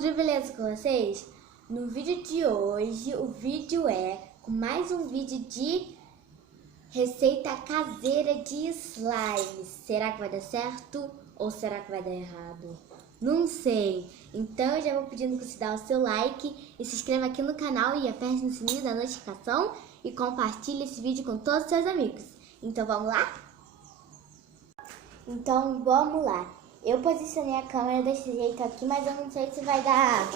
tudo beleza com vocês? No vídeo de hoje, o vídeo é com mais um vídeo de receita caseira de slime. Será que vai dar certo ou será que vai dar errado? Não sei. Então eu já vou pedindo para você dar o seu like e se inscreva aqui no canal e aperte no sininho da notificação e compartilhe esse vídeo com todos os seus amigos. Então vamos lá? Então vamos lá. Eu posicionei a câmera desse jeito aqui, mas eu não sei se vai dar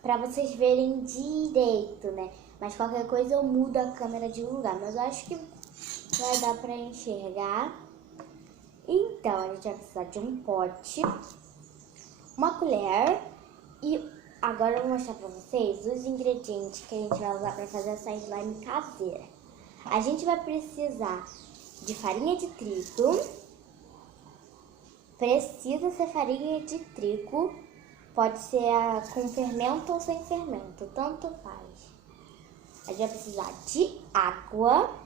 pra vocês verem direito, né? Mas qualquer coisa eu mudo a câmera de lugar, mas eu acho que vai dar pra enxergar. Então, a gente vai precisar de um pote, uma colher e agora eu vou mostrar pra vocês os ingredientes que a gente vai usar pra fazer essa slime caseira. A gente vai precisar de farinha de trigo. Precisa ser farinha de trigo, pode ser com fermento ou sem fermento, tanto faz. A gente vai precisar de água,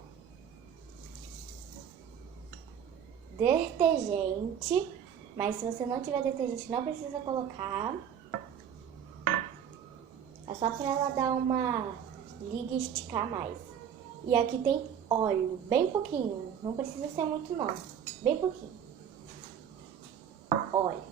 detergente, mas se você não tiver detergente não precisa colocar. É só para ela dar uma liga e esticar mais. E aqui tem óleo, bem pouquinho, não precisa ser muito não, bem pouquinho. Olha,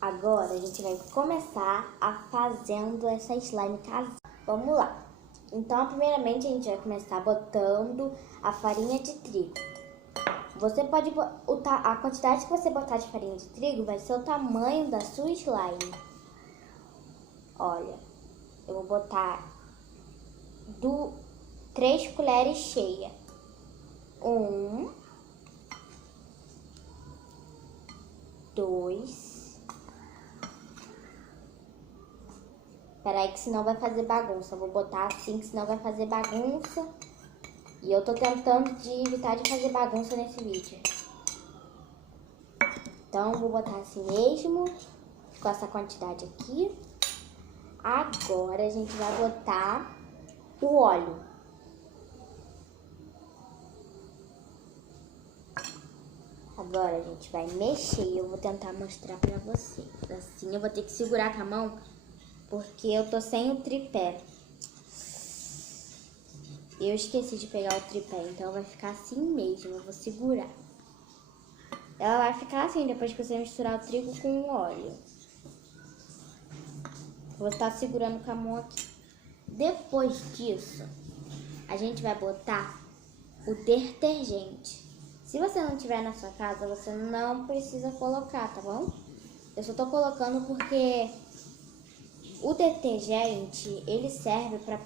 agora a gente vai começar a fazendo essa slime caseira. Vamos lá. Então, primeiramente, a gente vai começar botando a farinha de trigo. Você pode botar, a quantidade que você botar de farinha de trigo vai ser o tamanho da sua slime. Olha, eu vou botar 3 colheres cheias. 2. Peraí que senão vai fazer bagunça. Eu vou botar assim que senão vai fazer bagunça. E eu tô tentando evitar de fazer bagunça nesse vídeo. Então vou botar assim mesmo. Com essa quantidade aqui. Agora a gente vai botar o óleo. Agora a gente vai mexer e eu vou tentar mostrar pra vocês. Assim eu vou ter que segurar com a mão, porque eu tô sem o tripé. Eu esqueci de pegar o tripé, então vai ficar assim mesmo, eu vou segurar. Ela vai ficar assim depois que você misturar o trigo com o óleo. Vou estar segurando com a mão aqui. Depois disso, a gente vai botar o detergente. Se você não tiver na sua casa, você não precisa colocar, tá bom? Eu só tô colocando porque o detergente, ele serve pra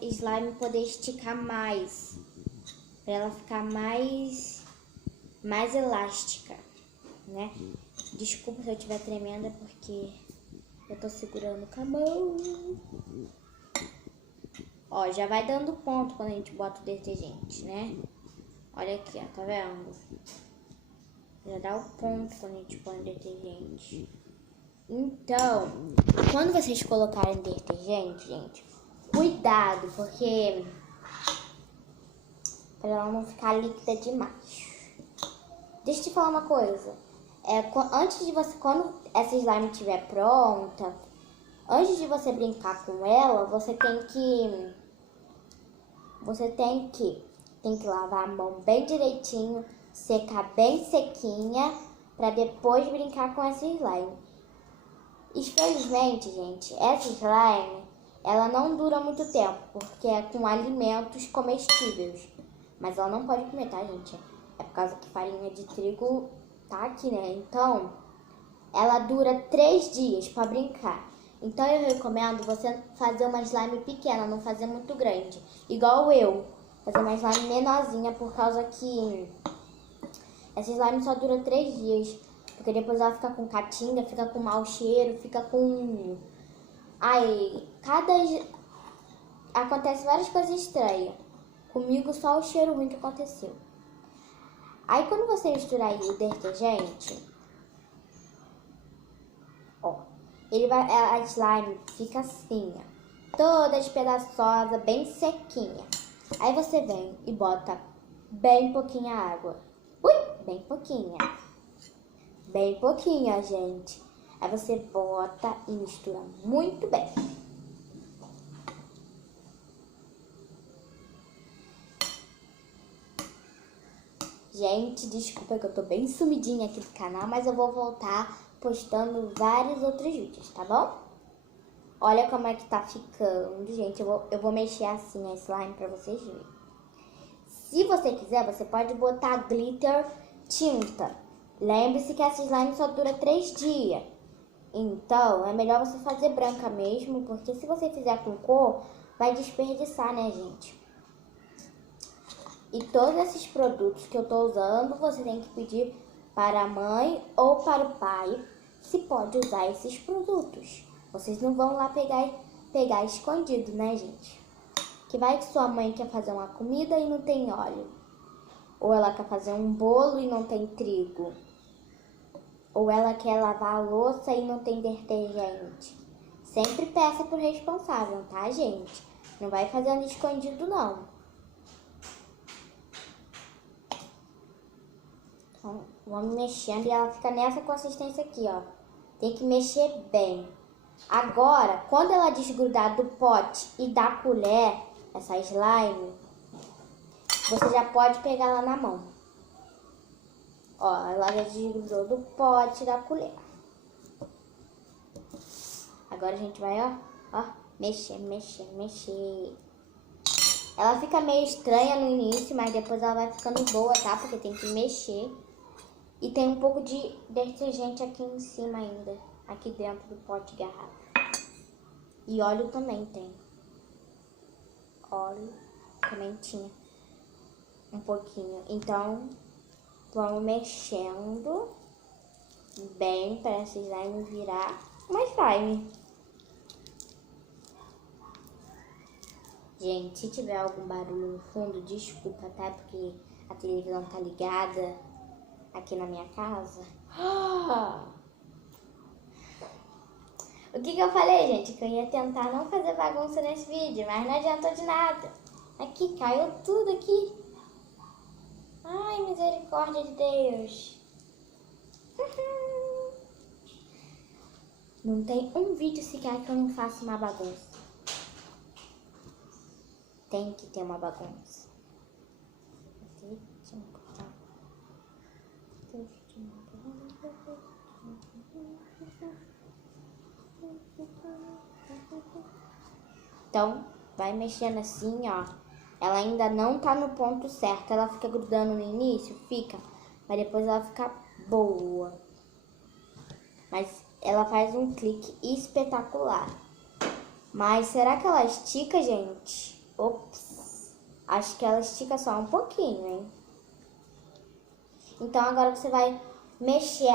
slime poder esticar mais. Pra ela ficar mais elástica, né? Desculpa se eu estiver tremendo, é porque eu tô segurando com a mão. Ó, já vai dando ponto quando a gente bota o detergente, né? Olha aqui, ó, tá vendo? Já dá o ponto quando a gente põe o detergente. Então, quando vocês colocarem detergente, gente, cuidado, porque pra ela não ficar líquida demais. Deixa eu te falar uma coisa. Antes de você, quando essa slime estiver pronta, antes de você brincar com ela, você tem que lavar a mão bem direitinho, secar bem sequinha, pra depois brincar com essa slime. Infelizmente, gente, essa slime, ela não dura muito tempo, porque é com alimentos comestíveis. Mas ela não pode comer, tá, gente? É por causa que farinha de trigo tá aqui, né? Então, ela dura 3 dias pra brincar. Então, eu recomendo você fazer uma slime pequena, não fazer muito grande. Igual eu. Fazer uma slime menorzinha, por causa que essa slime só dura 3 dias. Porque depois ela fica com catinga, fica com mau cheiro, fica com... Acontece várias coisas estranhas. Comigo só o cheiro ruim que aconteceu. Aí quando você misturar aí o detergente, ó, a slime fica assim, ó, toda despedaçosa, bem sequinha. Aí você vem e bota bem pouquinha água. Bem pouquinha. Bem pouquinha, gente. Aí você bota e mistura muito bem. Gente, desculpa que eu tô bem sumidinha aqui do canal, mas eu vou voltar postando vários outros vídeos, tá bom? Olha como é que tá ficando, gente. Eu vou mexer assim a slime pra vocês verem. Se você quiser, você pode botar glitter tinta. Lembre-se que essa slime só dura 3 dias. Então, é melhor você fazer branca mesmo, porque se você fizer com cor, vai desperdiçar, né, gente? E todos esses produtos que eu tô usando, você tem que pedir para a mãe ou para o pai se pode usar esses produtos. Vocês não vão lá pegar escondido, né, gente? Que vai que sua mãe quer fazer uma comida e não tem óleo. Ou ela quer fazer um bolo e não tem trigo. Ou ela quer lavar a louça e não tem detergente. Sempre peça pro responsável, tá, gente? Não vai fazendo escondido, não. Então, vamos mexendo e ela fica nessa consistência aqui, ó. Tem que mexer bem. Agora, quando ela desgrudar do pote e da colher, essa slime, você já pode pegar ela na mão. Ó, ela já desgrudou do pote e da colher. Agora a gente vai, ó, mexer, mexer, mexer. Ela fica meio estranha no início, mas depois ela vai ficando boa, tá? Porque tem que mexer. E tem um pouco de detergente aqui em cima ainda, aqui dentro do pote de garrafa. E óleo também tem. Óleo também tinha um pouquinho. Então, vamos mexendo bem para essa slime virar uma slime. Gente, se tiver algum barulho no fundo, desculpa, tá? Porque a televisão tá ligada aqui na minha casa. O que eu falei, gente? Que eu ia tentar não fazer bagunça nesse vídeo, mas não adiantou de nada. Aqui, caiu tudo aqui. Ai, misericórdia de Deus. Não tem um vídeo sequer que eu não faça uma bagunça. Tem que ter uma bagunça. Então, vai mexendo assim, ó. Ela ainda não tá no ponto certo. Ela fica grudando no início, fica. Mas depois ela fica boa. Mas ela faz um clique espetacular. Mas será que ela estica, gente? Ops. Acho que ela estica só um pouquinho, hein? Então agora você vai mexer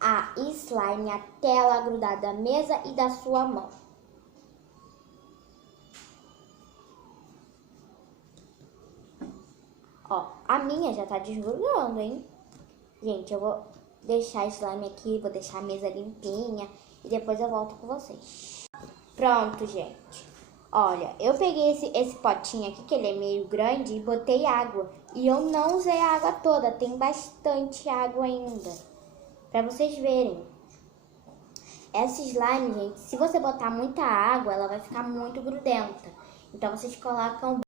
a slime até ela grudar da mesa e da sua mão. Ó, a minha já tá desgrudando, hein? Gente, eu vou deixar a slime aqui, vou deixar a mesa limpinha e depois eu volto com vocês. Pronto, gente. Olha, eu peguei esse potinho aqui, que ele é meio grande, e botei água. E eu não usei a água toda, tem bastante água ainda. Pra vocês verem. Essa slime, gente, se você botar muita água, ela vai ficar muito grudenta. Então vocês colocam